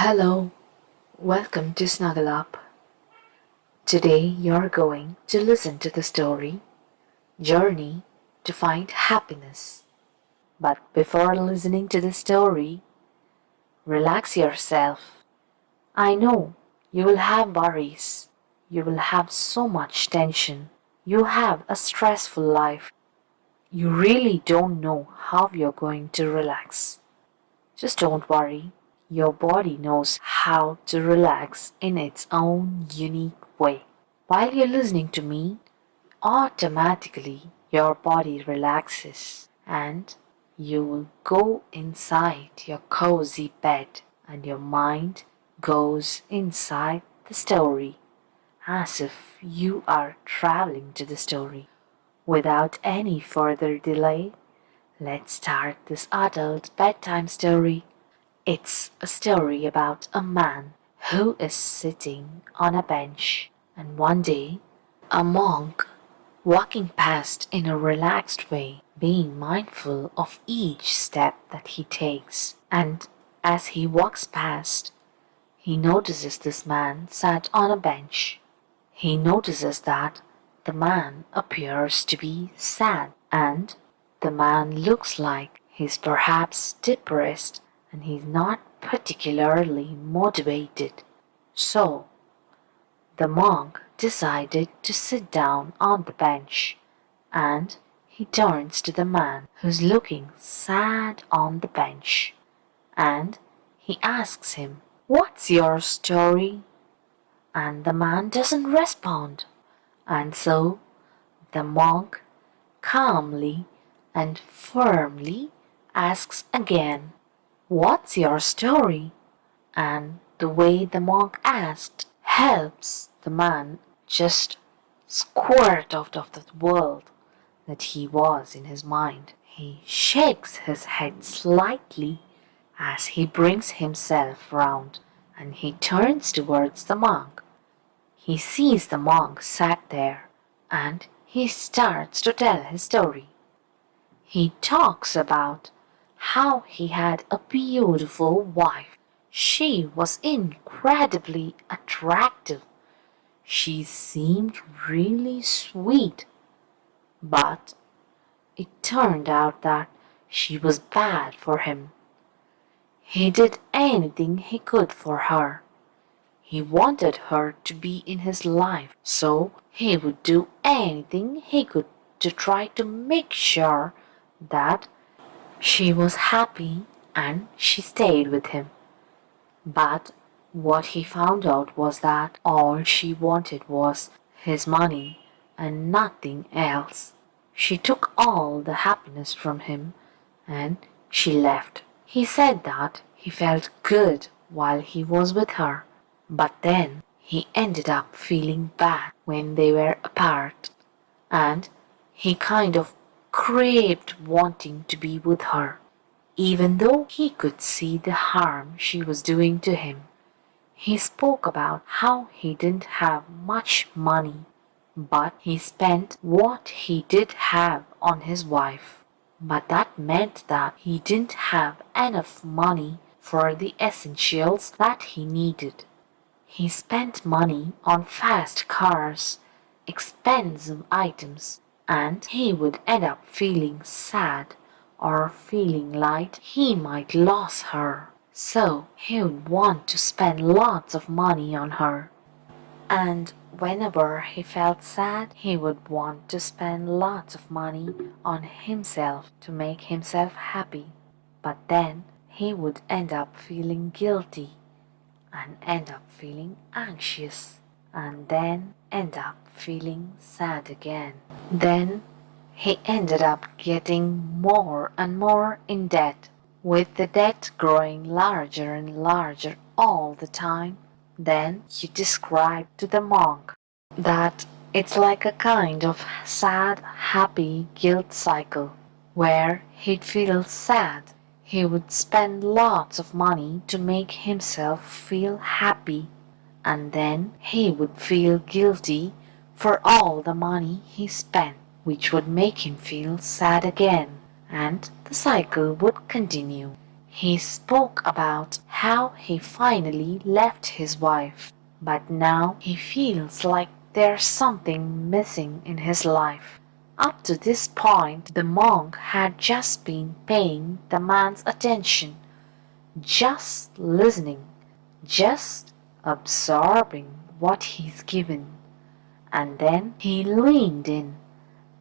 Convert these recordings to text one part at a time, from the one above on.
Hello, welcome to Snuggle Up. Today you're going to listen to the story Journey to Find Happiness. But before listening to the story, relax yourself. I know you will have worries, you will have so much tension, you have a stressful life. You really don't know how you're going to relax. Just don't worry, your body knows how to relax in its own unique way. While you're listening to me, automatically your body relaxes and you will go inside your cozy bed and your mind goes inside the story as if you are traveling to the story. Without any further delay, let's start this adult bedtime story. It's a story about a man who is sitting on a bench, and one day a monk walking past in a relaxed way, being mindful of each step that he takes. And as he walks past, he notices this man sat on a bench. He notices that the man appears to be sad, and the man looks like he's perhaps depressed and he's not particularly motivated. So the monk decided to sit down on the bench, and he turns to the man who's looking sad on the bench, and he asks him, "What's your story?" And the man doesn't respond. And so the monk calmly and firmly asks again, "What's your story?" And the way the monk asked helps the man just squirt out of the world that he was in his mind. He shakes his head slightly as he brings himself round and he turns towards the monk. He sees the monk sat there and he starts to tell his story. He talks about how he had a beautiful wife. She was incredibly attractive. She seemed really sweet, but it turned out that she was bad for him. He did anything he could for her. He wanted her to be in his life, so he would do anything he could to try to make sure that she was happy and she stayed with him. But what he found out was that all she wanted was his money and nothing else. She took all the happiness from him and she left. He said that he felt good while he was with her, but then he ended up feeling bad when they were apart, and he kind of craved wanting to be with her, even though he could see the harm she was doing to him. He spoke about how he didn't have much money, but he spent what he did have on his wife. But that meant that he didn't have enough money for the essentials that he needed. He spent money on fast cars, expensive items, and he would end up feeling sad or feeling like he might lose her. So he would want to spend lots of money on her. And whenever he felt sad, he would want to spend lots of money on himself to make himself happy. But then he would end up feeling guilty and end up feeling anxious and then end up feeling sad again. Then he ended up getting more and more in debt, with the debt growing larger and larger all the time. Then he described to the monk that it's like a kind of sad, happy guilt cycle where he'd feel sad. He would spend lots of money to make himself feel happy, and then he would feel guilty for all the money he spent, which would make him feel sad again, and the cycle would continue. He spoke about how he finally left his wife, but now he feels like there's something missing in his life. Up to this point, the monk had just been paying the man's attention, just listening, just absorbing what he's given. And then he leaned in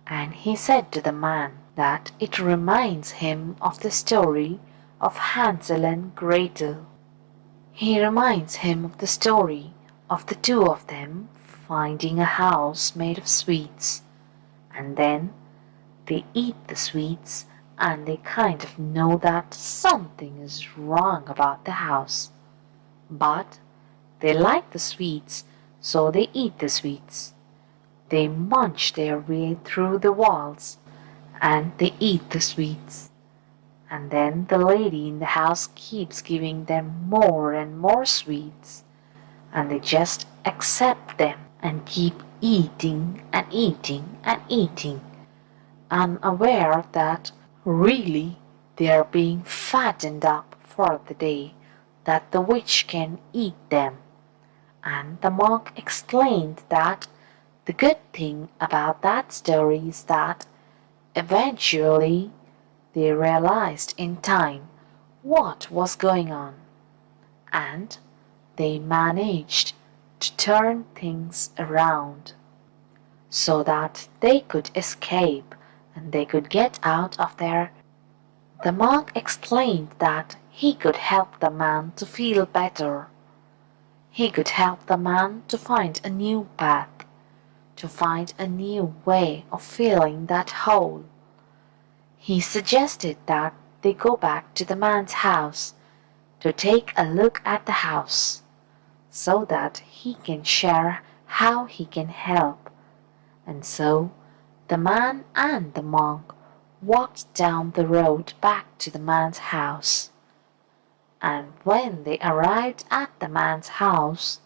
and he said to the man that it reminds him of the story of Hansel and Gretel. He reminds him of the story of the two of them finding a house made of sweets, and then they eat the sweets and they kind of know that something is wrong about the house. But they like the sweets, so they eat the sweets. They munch their way through the walls and they eat the sweets. And then the lady in the house keeps giving them more and more sweets, and they just accept them and keep eating and eating and eating, unaware that really they are being fattened up for the day, that the witch can eat them. And the monk explained that the good thing about that story is that eventually they realized in time what was going on, and they managed to turn things around so that they could escape and they could get out of there. The monk explained that he could help the man to feel better. He could help the man to find a new path, to find a new way of feeling that whole. He suggested that they go back to the man's house to take a look at the house so that he can share how he can help. And so the man and the monk walked down the road back to the man's house. And when they arrived at the man's house,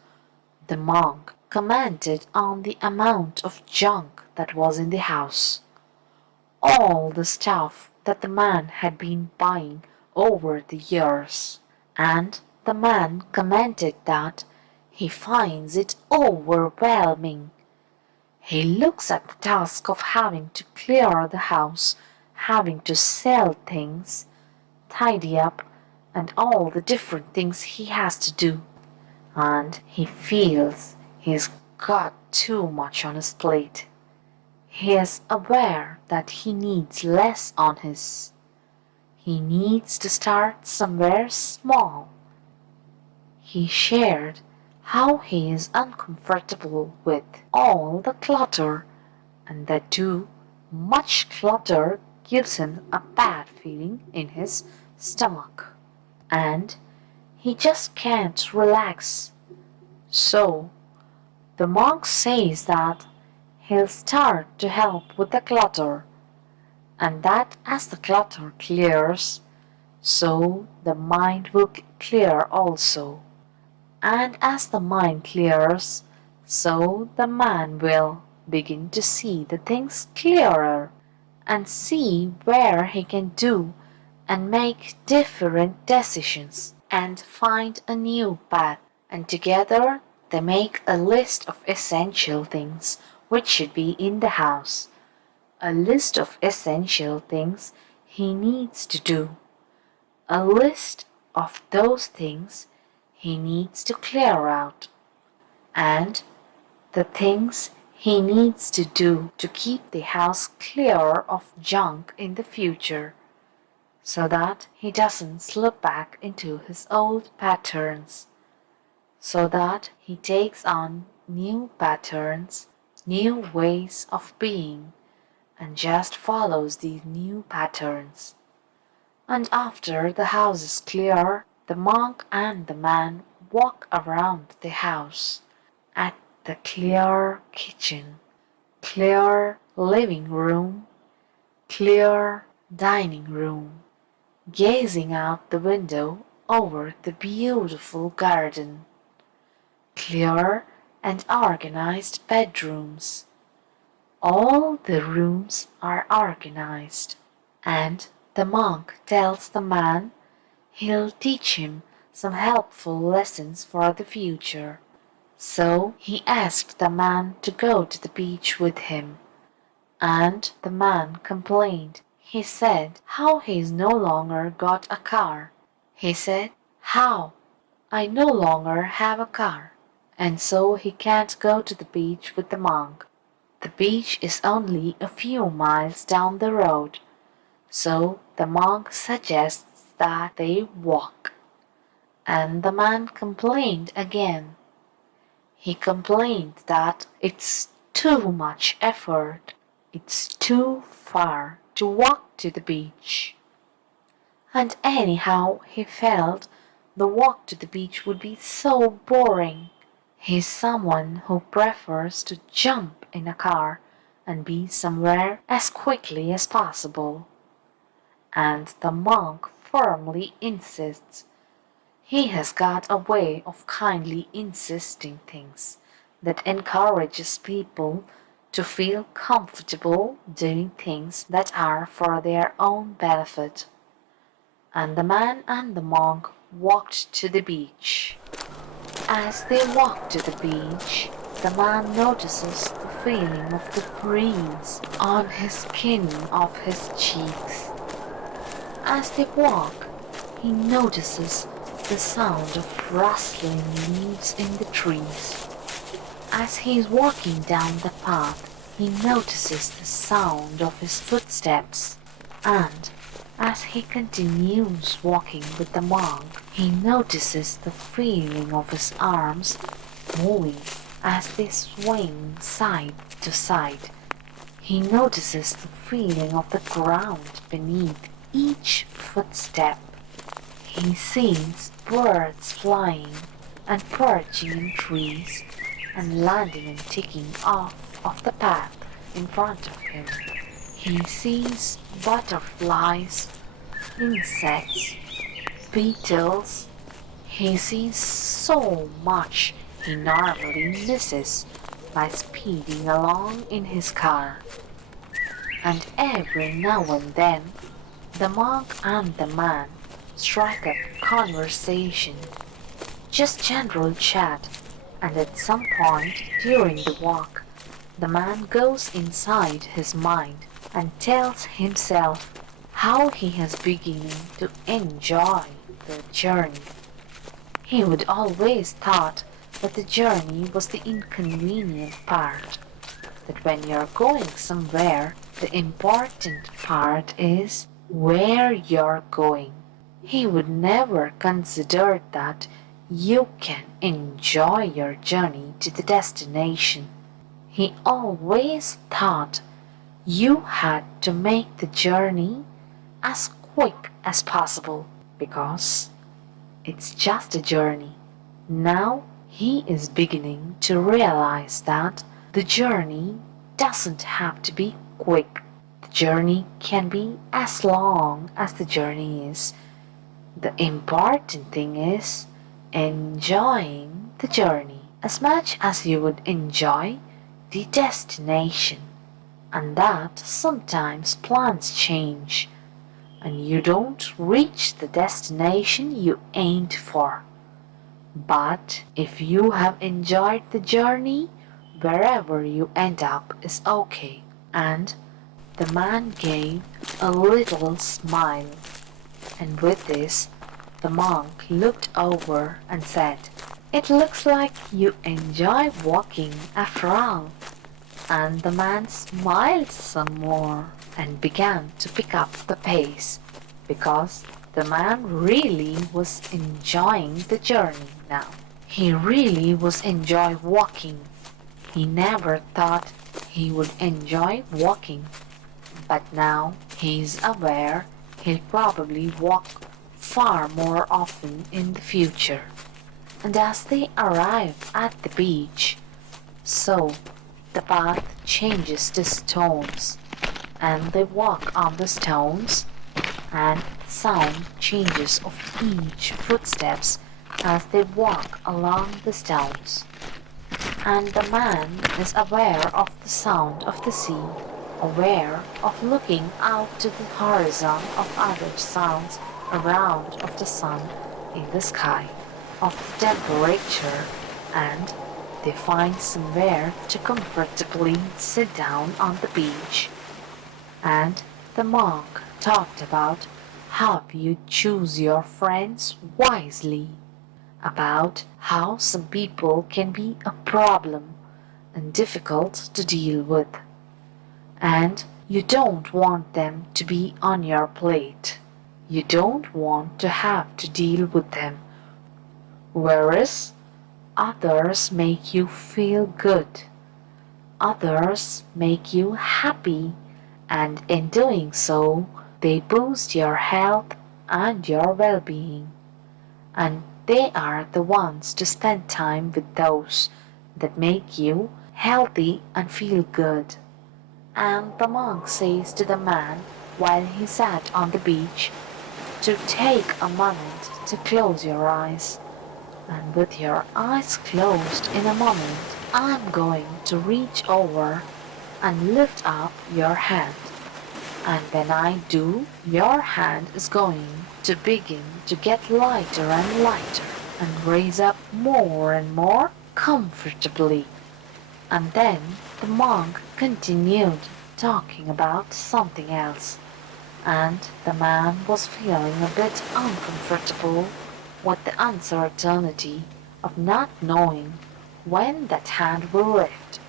the monk commented on the amount of junk that was in the house, all the stuff that the man had been buying over the years. And the man commented that he finds it overwhelming. He looks at the task of having to clear the house, having to sell things, tidy up, and all the different things he has to do. And he feels he's got too much on his plate. He is aware that he needs less on his. He needs to start somewhere small. He shared how he is uncomfortable with all the clutter and that too much clutter gives him a bad feeling in his stomach and he just can't relax. So the monk says that he'll start to help with the clutter and that as the clutter clears, so the mind will clear also. And as the mind clears, so the man will begin to see the things clearer and see where he can do and make different decisions and find a new path. And together they make a list of essential things which should be in the house, a list of essential things he needs to do, a list of those things he needs to clear out, and the things he needs to do to keep the house clear of junk in the future, so that he doesn't slip back into his old patterns, so that he takes on new patterns, new ways of being, and just follows these new patterns. And after the house is clear, the monk and the man walk around the house at the clear kitchen, clear living room, clear dining room, gazing out the window over the beautiful garden, clear and organized bedrooms. All the rooms are organized, and the monk tells the man he'll teach him some helpful lessons for the future. So he asked the man to go to the beach with him, and the man complained. He said how he's no longer got a car. He said, "How? I no longer have a car." And so he can't go to the beach with the monk. The beach is only a few miles down the road, so the monk suggests that they walk. And the man complained again. He complained that it's too much effort, it's too far to walk to the beach. And anyhow, he felt the walk to the beach would be so boring. He's someone who prefers to jump in a car and be somewhere as quickly as possible. And the monk firmly insists. He has got a way of kindly insisting things that encourages people to feel comfortable doing things that are for their own benefit. And the man and the monk walked to the beach. As they walked to the beach, the man notices the feeling of the breeze on his skin of his cheeks. As they walk, he notices the sound of rustling leaves in the trees. As he is walking down the path, he notices the sound of his footsteps, and as he continues walking with the monk, he notices the feeling of his arms moving as they swing side to side. He notices the feeling of the ground beneath each footstep. He sees birds flying and perching in trees and landing and taking off of the path in front of him. He sees butterflies, insects, beetles. He sees so much he normally misses by speeding along in his car. And every now and then, the monk and the man strike up conversation, just general chat, and at some point during the walk, the man goes inside his mind and tells himself how he has beginning to enjoy the journey. He would always thought that the journey was the inconvenient part, that when you're going somewhere, the important part is where you're going. He would never consider that you can enjoy your journey to the destination. He always thought you had to make the journey as quick as possible because it's just a journey. Now he is beginning to realize that the journey doesn't have to be quick. The journey can be as long as the journey is. The important thing is enjoying the journey as much as you would enjoy the destination, and that sometimes plans change and you don't reach the destination you aimed for. But if you have enjoyed the journey, wherever you end up is okay. And the man gave a little smile, and with this the monk looked over and said, "It looks like you enjoy walking after all." And the man smiled some more and began to pick up the pace, because the man really was enjoying the journey now. He really was enjoying walking. He never thought he would enjoy walking, but now he's aware he'll probably walk far more often in the future. And as they arrive at the beach, so the path changes to stones, and they walk on the stones, and the sound changes of each footsteps as they walk along the stones. And the man is aware of the sound of the sea, aware of looking out to the horizon of other sounds around of the sun, in the sky of the temperature, and they find somewhere to comfortably sit down on the beach. And the monk talked about how you choose your friends wisely, about how some people can be a problem and difficult to deal with, and you don't want them to be on your plate. You don't want to have to deal with them, whereas others make you feel good. Others make you happy, and in doing so, they boost your health and your well-being. And they are the ones to spend time with those that make you healthy and feel good. And the monk says to the man while he sat on the beach to take a moment to close your eyes. And with your eyes closed in a moment, I'm going to reach over and lift up your hand. And when I do, your hand is going to begin to get lighter and lighter and raise up more and more comfortably. And then the monk continued talking about something else, and the man was feeling a bit uncomfortable with the uncertainty of not knowing when that hand will lift.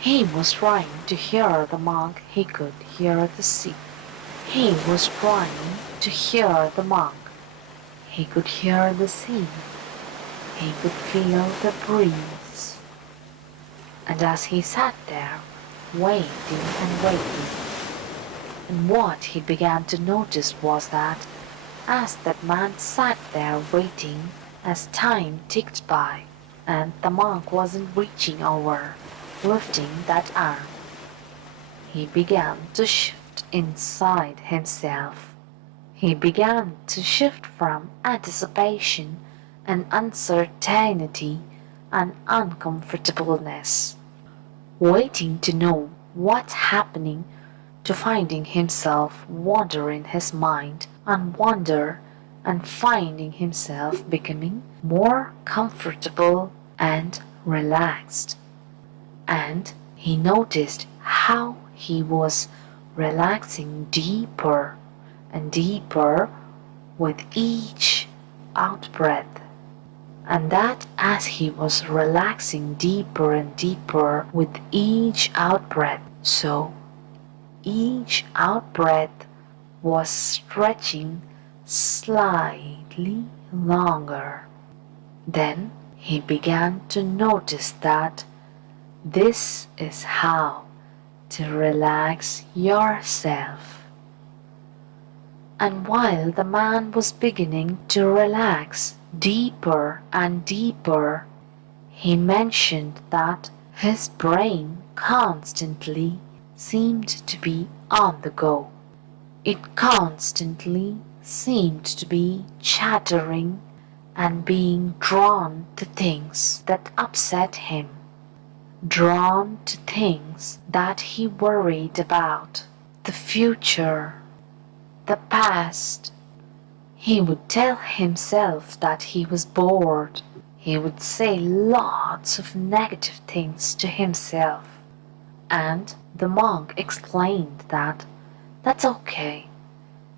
He was trying to hear the monk, he could hear the sea. He was trying to hear the monk, he could hear the sea. He could feel the breeze. And as he sat there, waiting and waiting, and what he began to notice was that as that man sat there waiting, as time ticked by, and the monk wasn't reaching over, lifting that arm, he began to shift inside himself. He began to shift from anticipation and uncertainty and uncomfortableness, waiting to know what's happening, to finding himself wonder in his mind and wonder, and finding himself becoming more comfortable and relaxed. And he noticed how he was relaxing deeper and deeper with each out-breath, and that as he was relaxing deeper and deeper with each out-breath, so each out-breath was stretching slightly longer. Then he began to notice that this is how to relax yourself. And while the man was beginning to relax deeper and deeper, he mentioned that his brain constantly seemed to be on the go. It constantly seemed to be chattering and being drawn to things that upset him, drawn to things that he worried about, the future, the past. He would tell himself that he was bored. He would say lots of negative things to himself. And the monk explained that that's okay.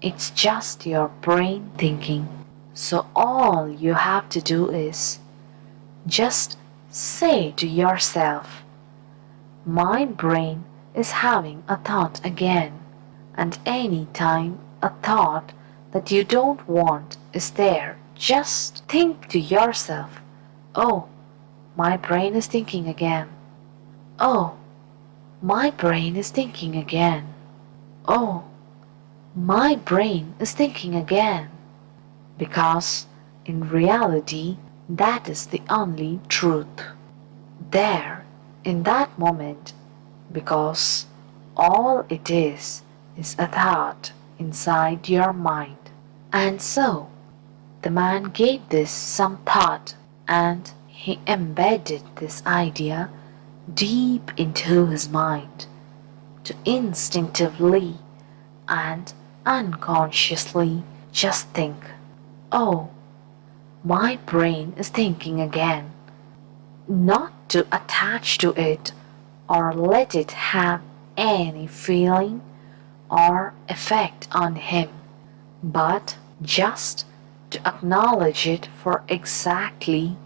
It's just your brain thinking. So all you have to do is just say to yourself, my brain is having a thought again. And any time a thought that you don't want is there, just think to yourself, oh, my brain is thinking again. Oh, my brain is thinking again. Oh, my brain is thinking again. Because in reality, that is the only truth. There, in that moment, because all it is a thought inside your mind. And so, the man gave this some thought, and he embedded this idea deep into his mind to instinctively and unconsciously just think, oh, My brain is thinking again. Not to attach to it or let it have any feeling or effect on him, but just to acknowledge it for exactly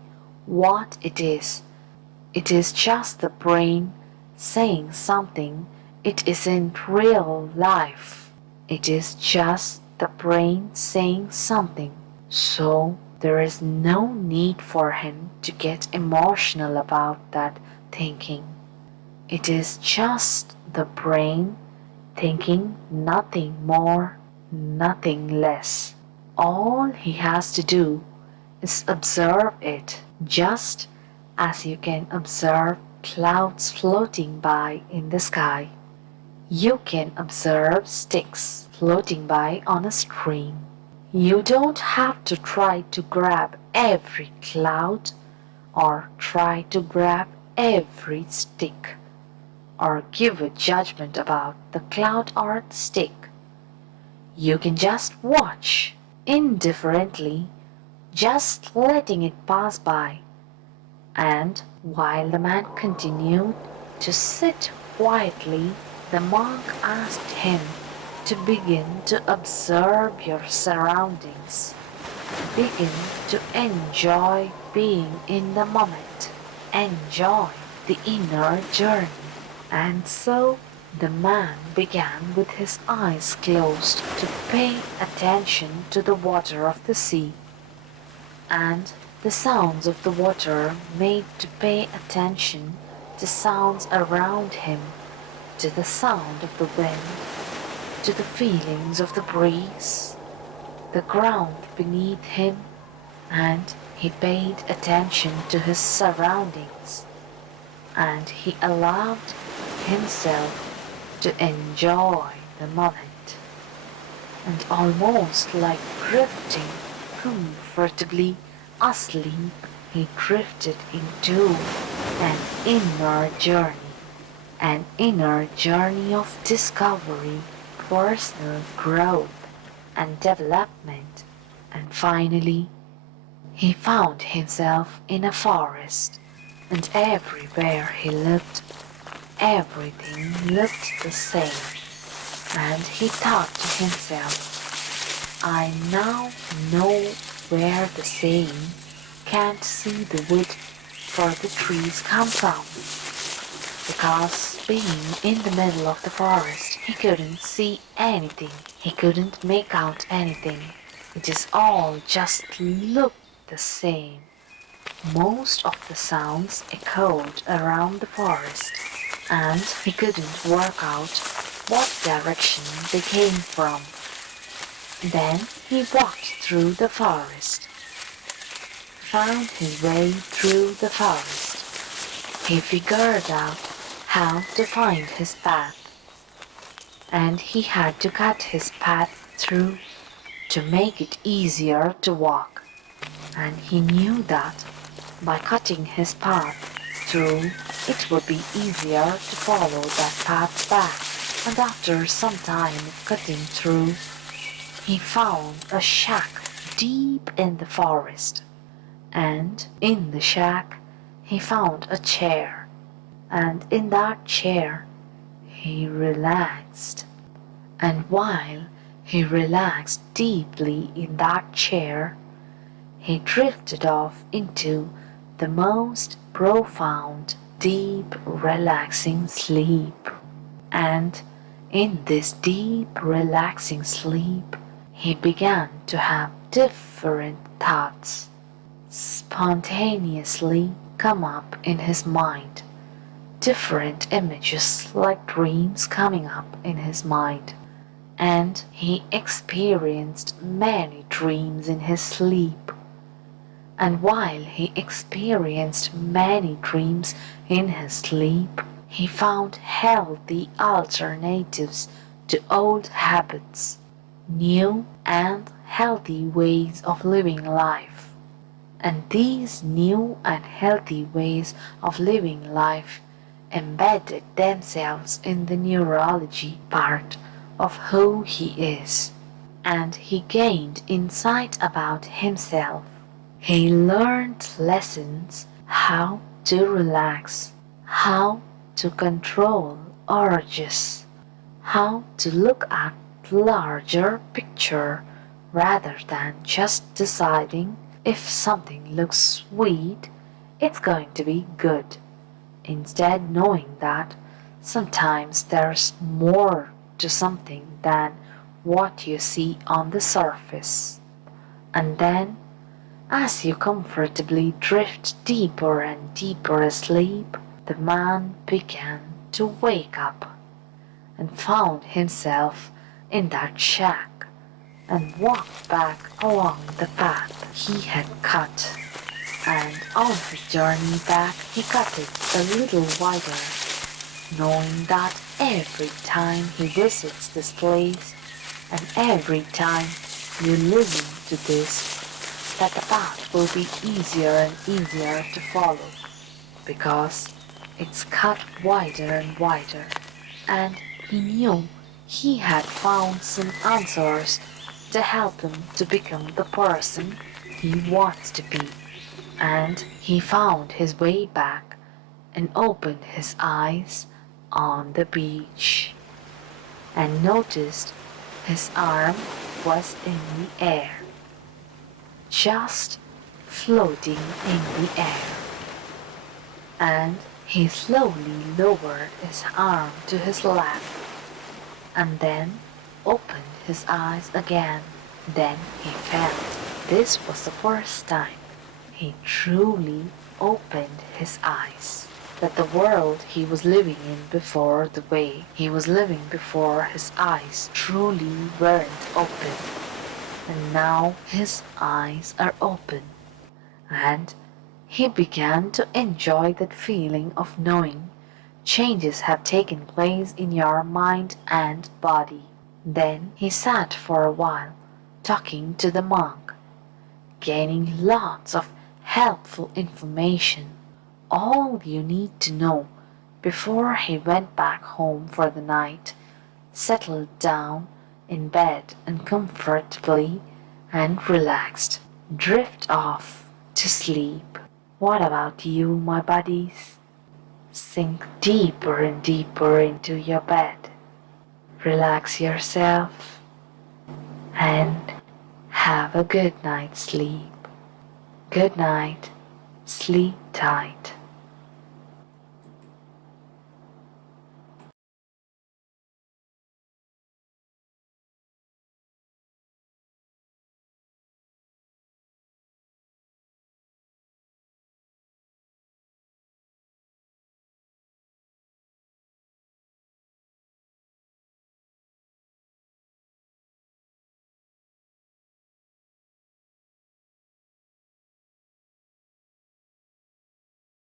what it is. It is just the brain saying something it isn't real life. It is just the brain saying something. So there is no need for him to get emotional about that thinking. It is just the brain thinking, nothing more, nothing less. All he has to do is observe it, just as you can observe clouds floating by in the sky. You can observe sticks floating by on a stream. You don't have to try to grab every cloud or try to grab every stick or give a judgment about the cloud or the stick. You can just watch indifferently, just letting it pass by. And while the man continued to sit quietly, the monk asked him to begin to observe your surroundings. Begin to enjoy being in the moment. Enjoy the inner journey. And so the man began with his eyes closed to pay attention to the water of the sea, and the sounds of the water made to pay attention to sounds around him, to the sound of the wind, to the feelings of the breeze, the ground beneath him, and he paid attention to his surroundings, and he allowed himself to enjoy the moment, and almost like drifting comfortably asleep, he drifted into an inner journey of discovery, personal growth and development, and finally he found himself in a forest, and everywhere he looked, everything looked the same, and he thought to himself, I now know where the saying, can't see the wood for the trees come from, because being in the middle of the forest, he couldn't see anything, he couldn't make out anything. It is all just looked the same. Most of the sounds echoed around the forest, and he couldn't work out what direction they came from. Then he walked through the forest, found his way through the forest. He figured out how to find his path, and he had to cut his path through to make it easier to walk. And he knew that by cutting his path through, it would be easier to follow that path back. And after some time of cutting through, he found a shack deep in the forest. And in the shack, he found a chair. And in that chair, he relaxed. And while he relaxed deeply in that chair, he drifted off into the most profound, deep, relaxing sleep. And in this deep, relaxing sleep, he began to have different thoughts spontaneously come up in his mind. Different images like dreams coming up in his mind. And he experienced many dreams in his sleep. And while he experienced many dreams in his sleep, he found healthy alternatives to old habits, new and healthy ways of living life. And these new and healthy ways of living life embedded themselves in the neurology part of who he is, and he gained insight about himself. He learned lessons how to relax, how to control urges, how to look at the larger picture rather than just deciding if something looks sweet, it's going to be good. Instead, knowing that sometimes there's more to something than what you see on the surface. And then, as you comfortably drift deeper and deeper asleep, the man began to wake up and found himself in that shack and walked back along the path he had cut. And on his journey back, he cut it a little wider, knowing that every time he visits this place and every time you listen to this, that the path will be easier and easier to follow because it's cut wider and wider, and he knew he had found some answers to help him to become the person he wants to be. And he found his way back and opened his eyes on the beach and noticed his arm was in the air, just floating in the air. And he slowly lowered his arm to his lap and then opened his eyes again. Then he felt this was the first time he truly opened his eyes. That the world he was living in before, the way he was living before, his eyes truly weren't open. And now his eyes are open. And he began to enjoy that feeling of knowing changes have taken place in your mind and body. Then he sat for a while, talking to the monk, gaining lots of helpful information, all you need to know before he went back home for the night, settled down in bed and comfortably and relaxed, drift off to sleep. What about you, my buddies? Sink deeper and deeper into your bed. Relax yourself and have a good night's sleep. Good night. Sleep tight.